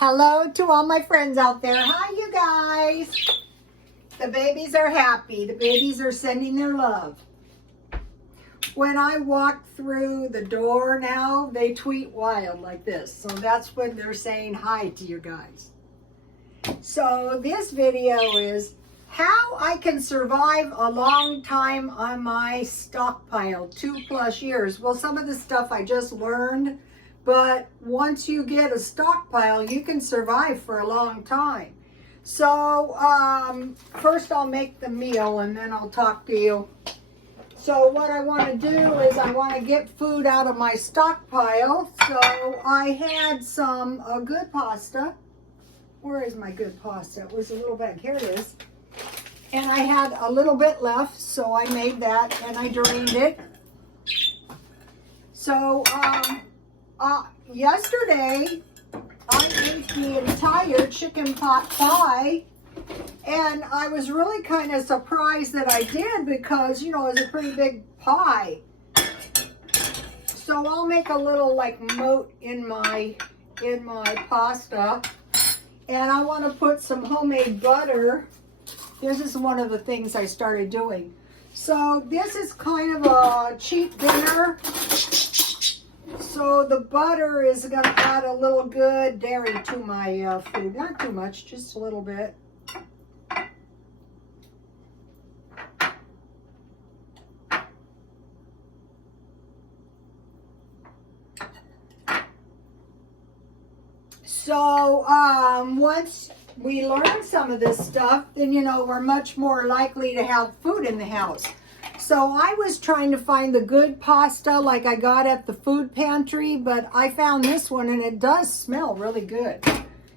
Hello to all my friends out there. Hi, you guys. The babies are happy. The babies are sending their love. When I walk through the door now, they tweet wild like this. So that's when they're saying hi to you guys. So this video is how I can survive a long time on my stockpile, 2+ years. Well, some of the stuff I just learned, but once you get a stockpile, you can survive for a long time. So first I'll make the meal and then I'll talk to you. So what I want to do is I want to get food out of my stockpile. So I had some good pasta. Where is my good pasta? It was a little bag. Here it is. And I had a little bit left, so I made that and I drained it. So yesterday I ate the entire chicken pot pie, and I was really kind of surprised that I did because, you know, it was a pretty big pie. So I'll make a little like moat in my pasta, and I want to put some homemade butter. This is one of the things I started doing. So this is kind of a cheap dinner. So the butter is going to add a little good dairy to my food. Not too much, just a little bit. So once we learn some of this stuff, then, you know, we're much more likely to have food in the house. So I was trying to find the good pasta like I got at the food pantry, but I found this one and it does smell really good.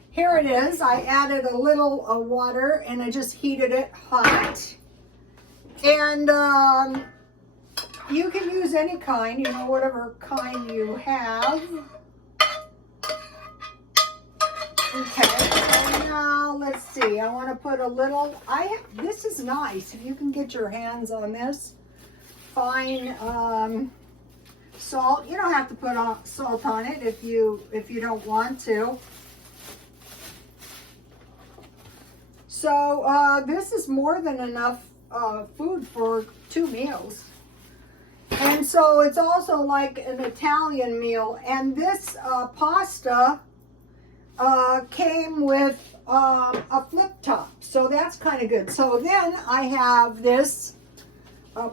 Here it is. I added a little water and I just heated it hot. And you can use any kind, you know, whatever kind you have. Okay, so now let's see. I want to put a little, this is nice. If you can get your hands on this. Fine salt. You don't have to put salt on it if you don't want to. So this is more than enough food for 2 meals. And so it's also like an Italian meal. And this pasta came with a flip top, so that's kind of good. So then I have this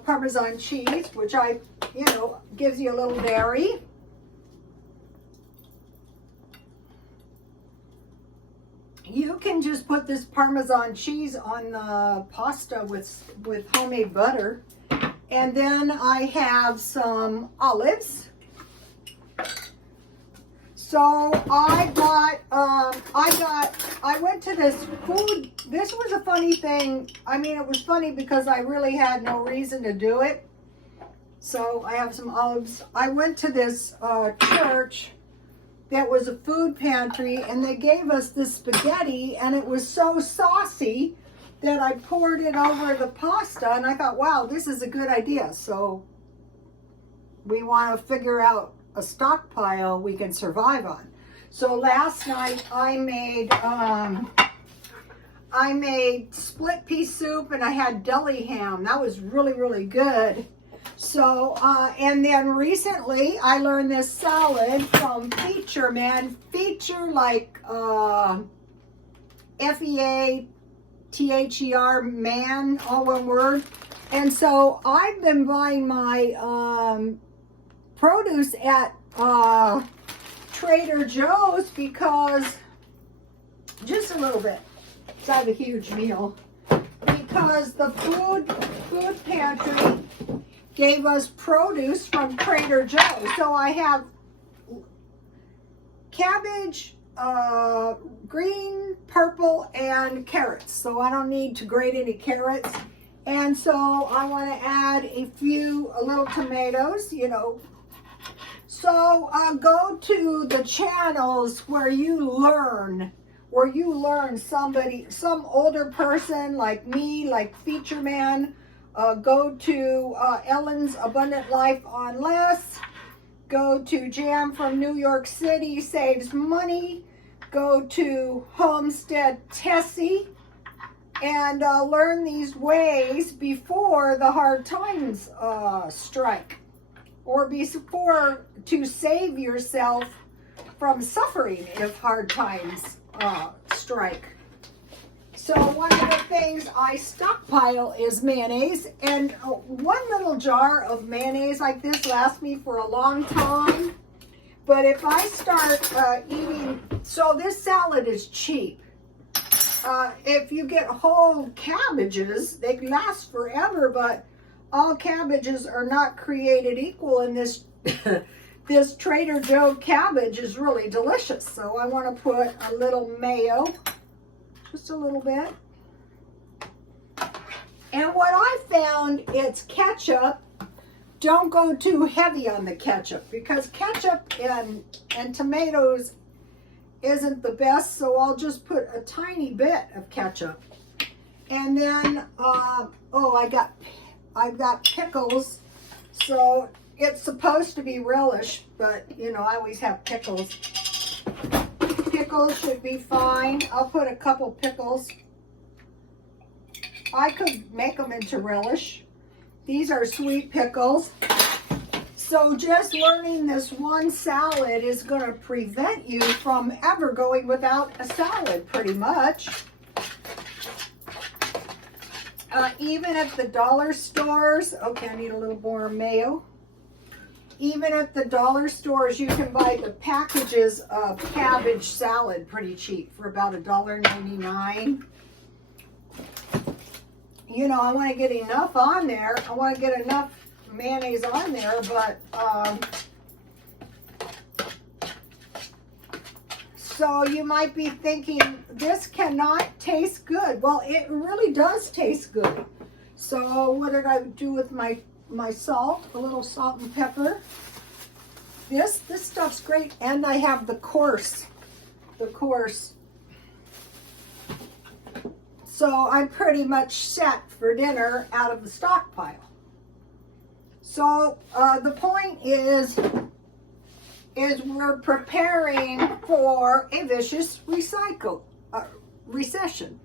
Parmesan cheese, which gives you a little dairy. You can just put this Parmesan cheese on the pasta with homemade butter. And then I have some olives. So I went to this food. This was a funny thing. I mean, it was funny because I really had no reason to do it. So I have some olives. I went to this church that was a food pantry, and they gave us this spaghetti, and it was so saucy that I poured it over the pasta, and I thought, wow, this is a good idea. So we want to figure out a stockpile we can survive on. So last night I made split pea soup, and I had deli ham. That was really, really good. So and then recently I learned this salad from Feature Man. Feature, like F-E-A-T-H-E-R, man, all one word. And so I've been buying my produce at Trader Joe's because, just a little bit, so I have a huge meal, because the food pantry gave us produce from Trader Joe's. So I have cabbage, green, purple, and carrots. So I don't need to grate any carrots. And so I want to add a little tomatoes, you know. So go to the channels where you learn some older person like me, like Feature Man. Go to Ellen's Abundant Life on Less. Go to Jam from New York City, Saves Money. go to Homestead Tessie and learn these ways before the hard times strike, or before to save yourself from suffering if hard times strike. So one of the things I stockpile is mayonnaise, and one little jar of mayonnaise like this lasts me for a long time. But if I start eating, so this salad is cheap. If you get whole cabbages, they last forever, but all cabbages are not created equal, and this this Trader Joe cabbage is really delicious. So I want to put a little mayo, just a little bit. And what I found, it's ketchup. Don't go too heavy on the ketchup, because ketchup and tomatoes isn't the best, so I'll just put a tiny bit of ketchup. And then, I've got pickles, so it's supposed to be relish, but you know, I always have pickles. Pickles should be fine. I'll put a couple pickles. I could make them into relish. These are sweet pickles. So just learning this one salad is going to prevent you from ever going without a salad, pretty much. Even at the dollar stores, okay, I need a little more mayo. Even at the dollar stores, you can buy the packages of cabbage salad pretty cheap for about $1.99. You know, I want to get enough on there. I want to get enough mayonnaise on there, but so you might be thinking, this cannot taste good. Well, it really does taste good. So what did I do with my salt? A little salt and pepper. This stuff's great, and I have the coarse. So I'm pretty much set for dinner out of the stockpile. So the point is we're preparing for a vicious recession,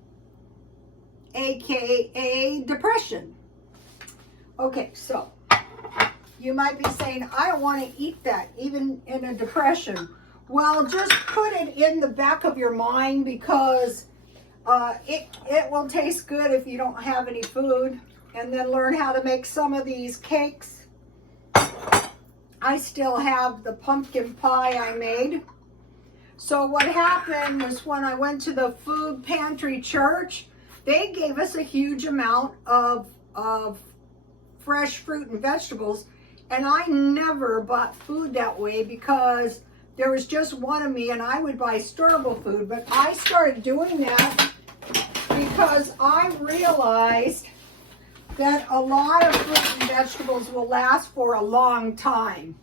aka depression. Okay, so you might be saying, I don't want to eat that even in a depression. Well, just put it in the back of your mind, because it will taste good if you don't have any food. And then learn how to make some of these cakes. I still have the pumpkin pie I made. So what happened was, when I went to the food pantry church, they gave us a huge amount of fresh fruit and vegetables. And I never bought food that way, because there was just one of me and I would buy storable food. But I started doing that because I realized that a lot of fruit and vegetables will last for a long time.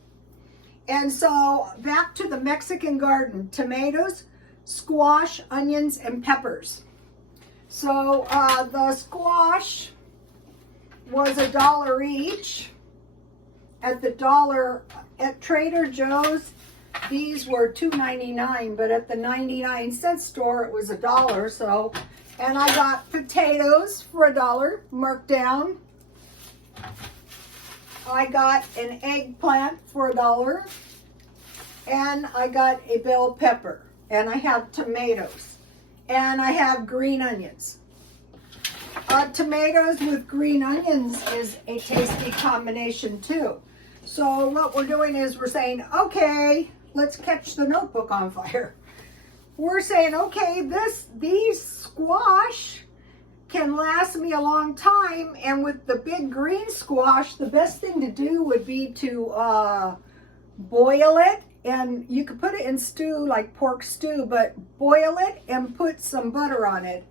And so back to the Mexican garden: tomatoes, squash, onions, and peppers. So the squash was $1 each. At Trader Joe's, these were $2.99, but at the 99-cent store it was $1. So, and I got potatoes for $1 marked down. I got an eggplant for $1, and I got a bell pepper, and I have tomatoes, and I have green onions. Tomatoes with green onions is a tasty combination too. So what we're doing is we're saying, okay, let's catch the notebook on fire. We're saying, okay, these squash can last me a long time, and with the big green squash, the best thing to do would be to boil it, and you could put it in stew, like pork stew, but boil it and put some butter on it.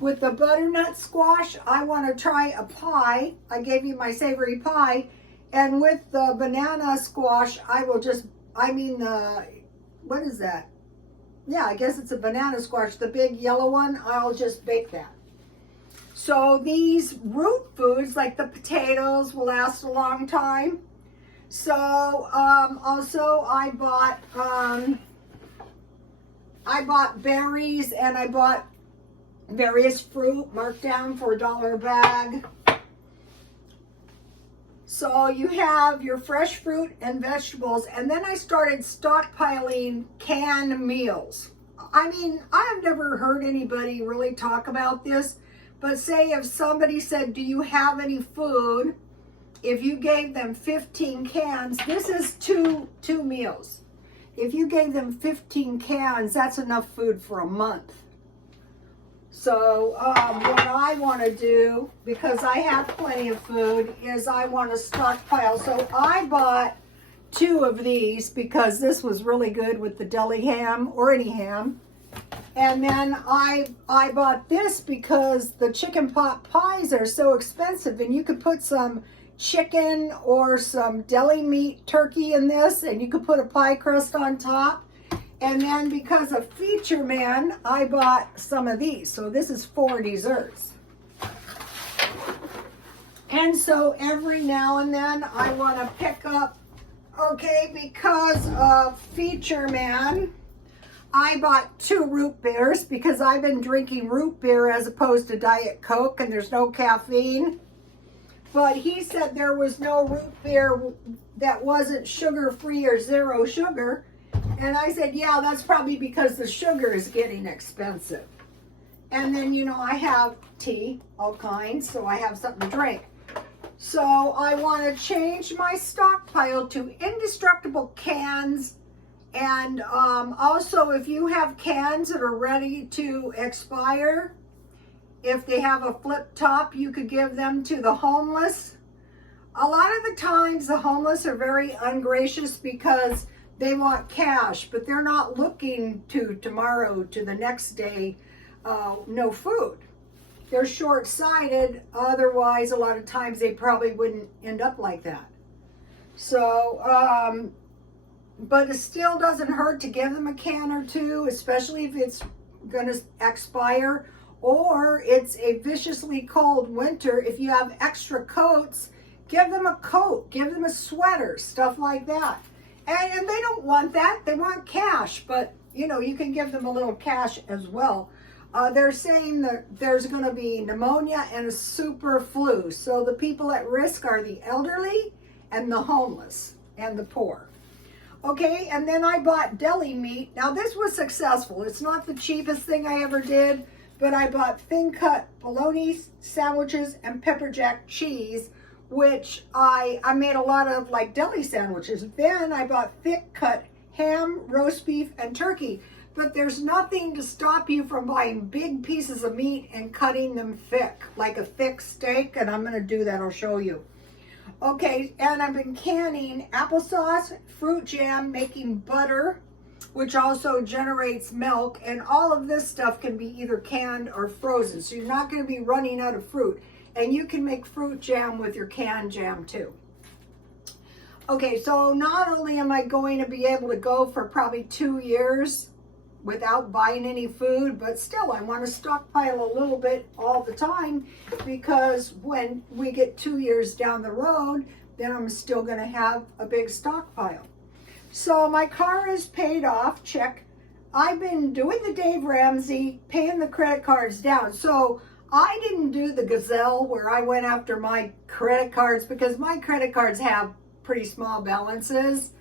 With the butternut squash, I want to try a pie. I gave you my savory pie. And with the banana squash, what is that? Yeah, I guess it's a banana squash, the big yellow one. I'll just bake that. So these root foods, like the potatoes, will last a long time. So also I bought I bought berries and I bought various fruit marked down for $1 a bag. So you have your fresh fruit and vegetables, and then I started stockpiling canned meals. I mean, I've never heard anybody really talk about this, but say if somebody said, do you have any food? If you gave them 15 cans, this is two meals. If you gave them 15 cans, that's enough food for a month. So what I want to do, because I have plenty of food, is I want to stockpile. So I bought 2 of these because this was really good with the deli ham or any ham. And then I bought this because the chicken pot pies are so expensive, and you could put some chicken or some deli meat turkey in this, and you could put a pie crust on top. And then because of Feature Man, I bought some of these. So this is 4 desserts. And so every now and then I want to pick up, okay, because of Feature Man, I bought 2 root beers because I've been drinking root beer as opposed to Diet Coke, and there's no caffeine. But he said there was no root beer that wasn't sugar-free or 0 sugar. And I said, yeah, that's probably because the sugar is getting expensive. And then, you know, I have tea, all kinds, so I have something to drink. So I want to change my stockpile to indestructible cans. And also, if you have cans that are ready to expire, if they have a flip top, you could give them to the homeless. A lot of the times, the homeless are very ungracious because they want cash, but they're not looking to tomorrow, to the next day, no food. They're short-sighted. Otherwise, a lot of times they probably wouldn't end up like that. So, but it still doesn't hurt to give them a can or 2, especially if it's going to expire, or it's a viciously cold winter. If you have extra coats, give them a coat, give them a sweater, stuff like that. And they don't want that. They want cash, but, you know, you can give them a little cash as well. They're saying that there's going to be pneumonia and a super flu. So the people at risk are the elderly and the homeless and the poor. Okay, and then I bought deli meat. Now, this was successful. It's not the cheapest thing I ever did, but I bought thin-cut bologna sandwiches and pepper jack cheese, which I made a lot of like deli sandwiches. Then I bought thick cut ham, roast beef, and turkey. But there's nothing to stop you from buying big pieces of meat and cutting them thick, like a thick steak, and I'm gonna do that, I'll show you. Okay, and I've been canning applesauce, fruit jam, making butter, which also generates milk, and all of this stuff can be either canned or frozen, so you're not gonna be running out of fruit. And you can make fruit jam with your canned jam too. Okay, so not only am I going to be able to go for probably 2 years without buying any food, but still I want to stockpile a little bit all the time, because when we get 2 years down the road, then I'm still going to have a big stockpile. So my car is paid off, check. I've been doing the Dave Ramsey, paying the credit cards down. So I didn't do the gazelle where I went after my credit cards, because my credit cards have pretty small balances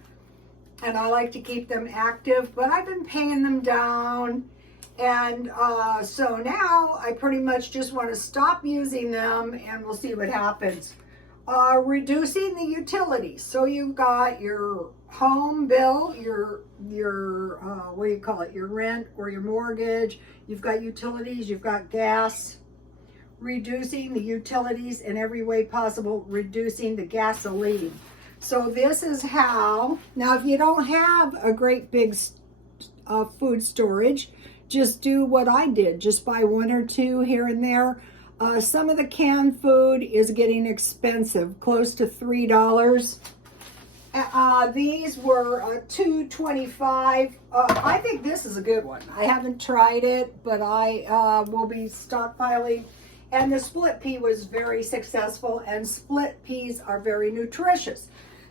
and I like to keep them active, but I've been paying them down. And so now I pretty much just want to stop using them, and we'll see what happens. Reducing the utilities. So you've got your home bill, your what do you call it, your rent or your mortgage. You've got utilities, you've got gas. Reducing the utilities in every way possible, reducing the gasoline. So this is how, now if you don't have a great big food storage, just do what I did, just buy 1 or 2 here and there. Some of the canned food is getting expensive, close to $3. These were $2.25. I think this is a good one. I haven't tried it, but I will be stockpiling. And the split pea was very successful, and split peas are very nutritious.